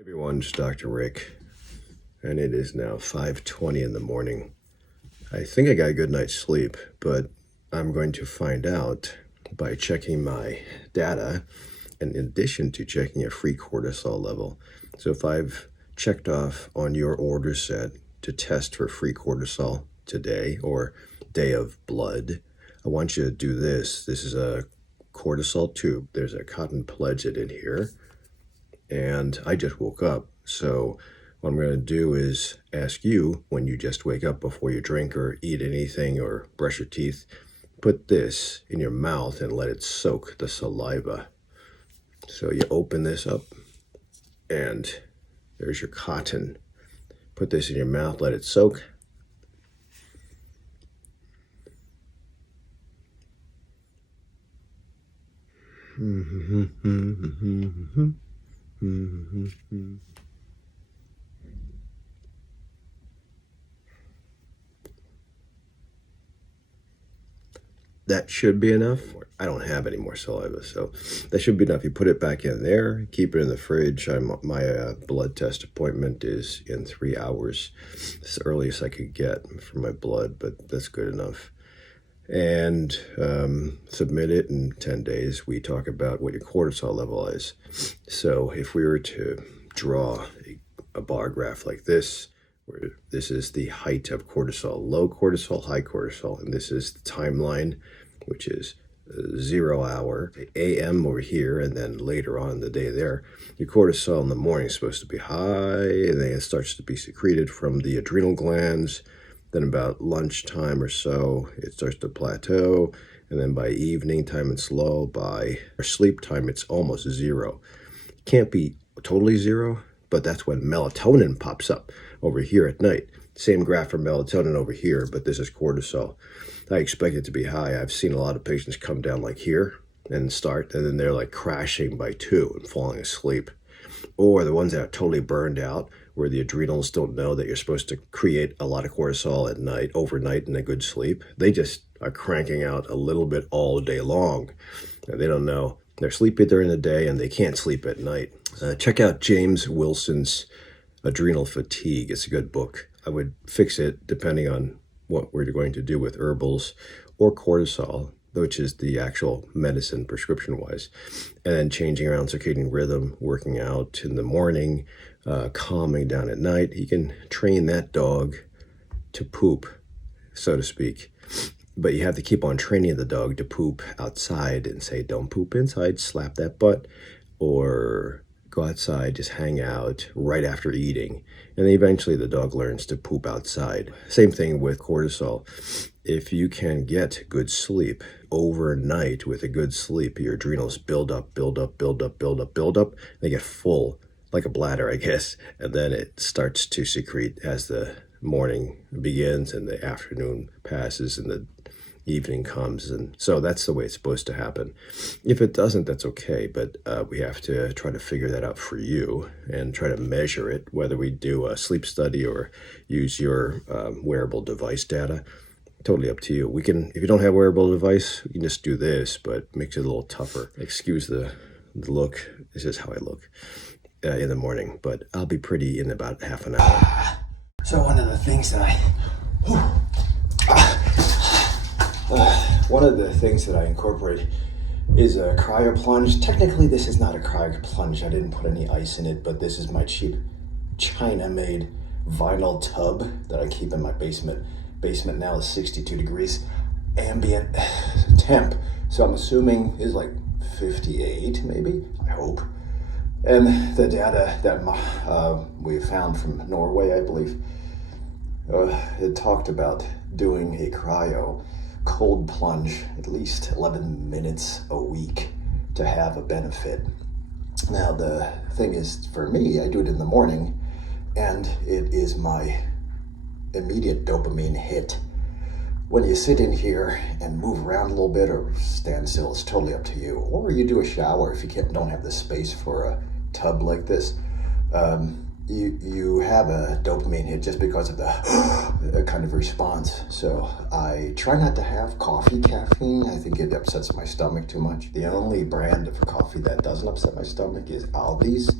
Everyone, it's Dr. Rick, and it is now 5:20 in the morning. I think I got a good night's sleep, but I'm going to find out by checking my data, and in addition to checking a free cortisol level. So if I've checked off on your order set to test for free cortisol today or day of blood, I want you to do this. This is a cortisol tube. There's a cotton pledget in here. And I just woke up, so what I'm going to do is ask you, when you just wake up before you drink or eat anything or brush your teeth, put this in your mouth and let it soak the saliva. So you open this up, and there's your cotton. Put this in your mouth, let it soak. That should be enough. I don't have any more saliva, so that should be enough. You put it back in there, keep it in the fridge. My blood test appointment is in 3 hours. It's the earliest I could get for my blood, but that's good enough. And submit it in 10 days. We talk about what your cortisol level is. So if we were to draw a bar graph like this, where this is the height of cortisol, low cortisol, high cortisol, and this is the timeline, which is 0 hour, AM over here, and then later on in the day there, your cortisol in the morning is supposed to be high, and then it starts to be secreted from the adrenal glands. Then about lunchtime or so, it starts to plateau. And then by evening time, it's low. By sleep time, it's almost zero. It can't be totally zero, but that's when melatonin pops up over here at night. Same graph for melatonin over here, but this is cortisol. I expect it to be high. I've seen a lot of patients come down like here and start, and then they're like crashing by 2 and falling asleep. Or the ones that are totally burned out, where the adrenals don't know that you're supposed to create a lot of cortisol at night, overnight in a good sleep. They just are cranking out a little bit all day long. And they don't know. They're sleepy during the day and they can't sleep at night. Check out James Wilson's Adrenal Fatigue. It's a good book. I would fix it depending on what we're going to do with herbals or cortisol, which is the actual medicine prescription-wise, and then changing around circadian rhythm, working out in the morning, calming down at night. You can train that dog to poop, so to speak, but you have to keep on training the dog to poop outside and say, don't poop inside, slap that butt, or go outside, just hang out right after eating. And then eventually the dog learns to poop outside. Same thing with cortisol. If you can get good sleep overnight with a good sleep, your adrenals build up. They get full, like a bladder, I guess. And then it starts to secrete as the morning begins and the afternoon passes and the evening comes. And so that's the way it's supposed to happen. If it doesn't, that's okay. But we have to try to figure that out for you and try to measure it, whether we do a sleep study or use your wearable device data. Totally up to you. We can, if you don't have a wearable device, you can just do this, but it makes it a little tougher. Excuse the look. This is how I look in the morning, but I'll be pretty in about half an hour. So one of the things that I incorporate is a cryo plunge. Technically, this is not a cryo plunge. I didn't put any ice in it, but this is my cheap China-made vinyl tub that I keep in my basement. Basement now is 62 degrees ambient temp, so I'm assuming is like 58 maybe, I hope. And the data that we found from Norway, I believe, it talked about doing a cryo cold plunge at least 11 minutes a week to have a benefit. Now the thing is, for me, I do it in the morning, and it is my immediate dopamine hit. When you sit in here and move around a little bit or stand still, it's totally up to you. Or you do a shower if you don't have the space for a tub like this. you have a dopamine hit just because of the kind of response. So I try not to have coffee caffeine. I think it upsets my stomach too much. The only brand of coffee that doesn't upset my stomach is Aldi's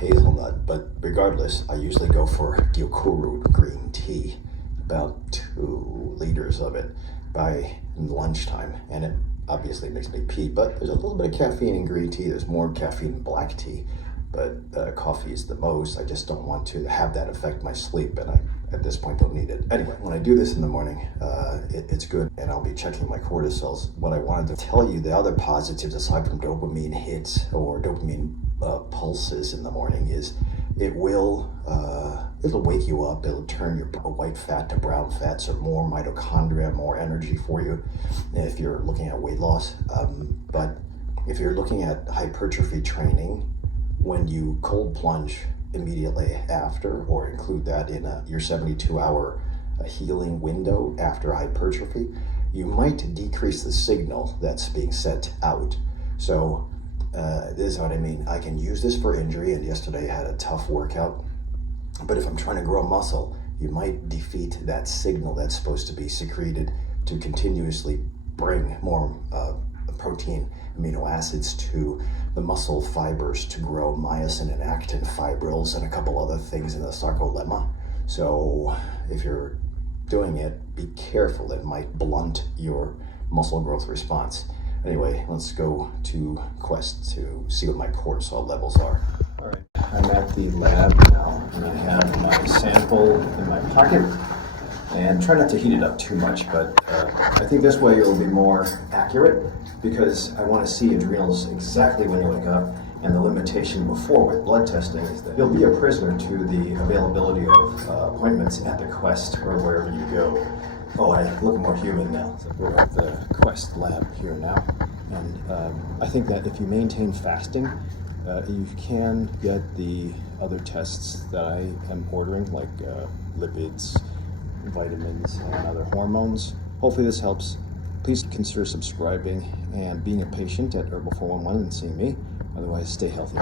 hazelnut. But regardless, I usually go for Gyokuro green tea, about 2 liters of it by lunchtime, and it obviously makes me pee. But there's a little bit of caffeine in green tea. There's more caffeine in black tea. But coffee is the most. I just don't want to have that affect my sleep, and I, at this point, don't need it. Anyway, when I do this in the morning, it's good, and I'll be checking my cortisols. What I wanted to tell you, the other positives aside from dopamine hits or dopamine pulses in the morning is it'll wake you up. It'll turn your white fat to brown fat, so more mitochondria, more energy for you if you're looking at weight loss. But if you're looking at hypertrophy training, when you cold plunge immediately after, or include that in your 72-hour healing window after hypertrophy, you might decrease the signal that's being sent out. So this is what I mean. I can use this for injury, and yesterday I had a tough workout. But if I'm trying to grow muscle, you might defeat that signal that's supposed to be secreted to continuously bring more protein, amino acids to the muscle fibers to grow myosin and actin fibrils and a couple other things in the sarcolemma. So if you're doing it, be careful. It might blunt your muscle growth response. Anyway, let's go to Quest to see what my cortisol levels are. All right, I'm at the lab now, and I have my sample in my pocket. And try not to heat it up too much, but I think this way it will be more accurate, because I want to see adrenals exactly when you wake up. And the limitation before with blood testing is that you'll be a prisoner to the availability of appointments at the Quest or wherever you go. Oh, I look more human now. So we're at the Quest lab here now. And I think that if you maintain fasting, you can get the other tests that I am ordering, like lipids, vitamins, and other hormones. Hopefully this helps. Please consider subscribing and being a patient at Herbal 411 and seeing me. Otherwise, stay healthy.